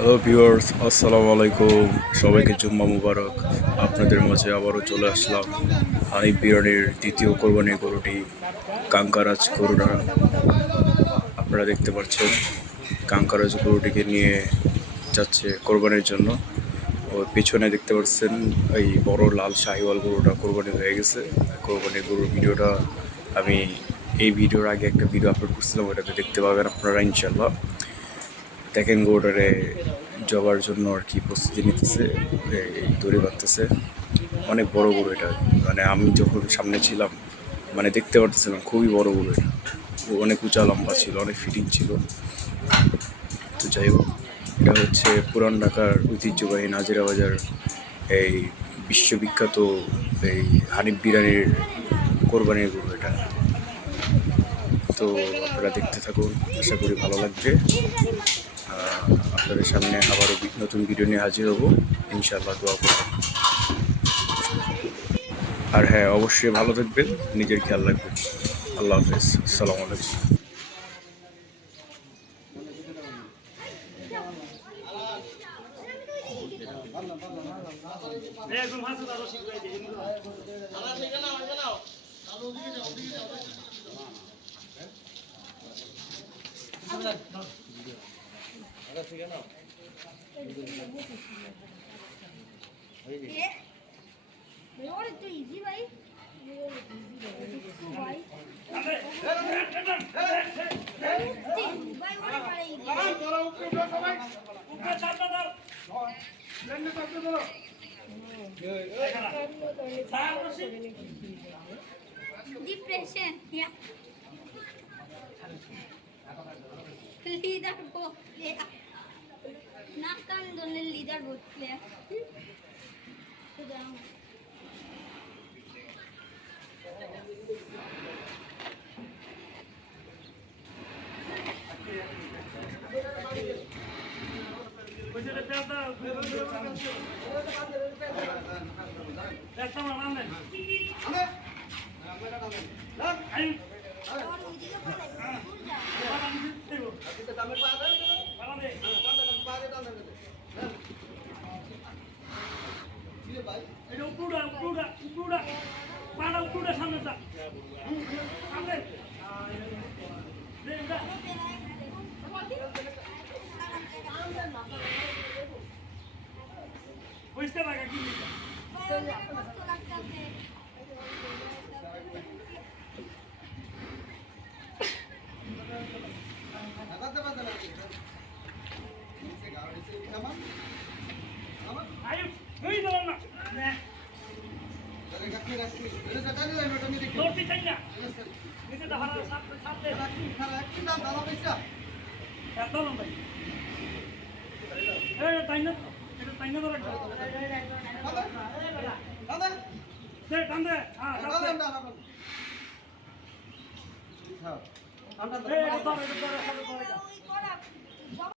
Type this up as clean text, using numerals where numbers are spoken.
Hello viewers, আসসালামু আলাইকুম। সবাইকে জুম্মা মুবারক। আপনাদের মাঝে আবারও চলে আসলাম হানিফ বিরিয়ানির দ্বিতীয় কোরবানির গরুটি কাঙ্কারাজ গরুটা আপনারা দেখতে পাচ্ছেন। কাঙ্কারাজ গরুটিকে নিয়ে যাচ্ছে কোরবানির জন্য। ওর পিছনে দেখতে পাচ্ছেন এই বড় লাল শাহিওয়াল গরুটা কোরবানি হয়ে গেছে। কোরবানির গরুর ভিডিওটা আমি এই ভিডিওর আগে একটা ভিডিও আপলোড করছিলাম, ওটাতে দেখতে পাবেন আপনারা ইনশাল্লাহ। দেখেন গরুটারে জবার জন্য আর কি প্রস্তুতি নিতেছে, এই দড়ি বাঁধতেছে। অনেক বড় গরু এটা, মানে আমি যখন সামনে ছিলাম মানে দেখতে পারতেছিলাম খুবই বড় গরু এটা। ও অনেক উঁচা লম্বা ছিল, অনেক ফিটিং ছিল। তো যাই হোক, এটা হচ্ছে পুরান ঢাকার ঐতিহ্যবাহী নাজিরা বাজার এই বিশ্ববিখ্যাত এই হানিফ বিরিয়ানির কোরবানির গরু এটা। তো আপনারা দেখতে থাকুন, আশা করি ভালো লাগবে। আপনাদের সামনে আবারও নতুন ভিডিও নিয়ে হাজির হব ইনশাআল্লাহ। দোয়া করবেন। আর হ্যাঁ, অবশ্যই ভালো থাকবেন, নিজের খেয়াল রাখবেন। আল্লাহ হাফেজ, আসসালামু আলাইকুম। Depression, yeah. Leader go player. Nakkan donne leader go player. So down. Questa raga chi mi Ayo, hei dalam nak. Torti chanya. Ini dah harap sampai. Ya tolong bhai. Tanya, itu tanya tu rakha. Deh, tanda. Ah, sampai. Itu tar.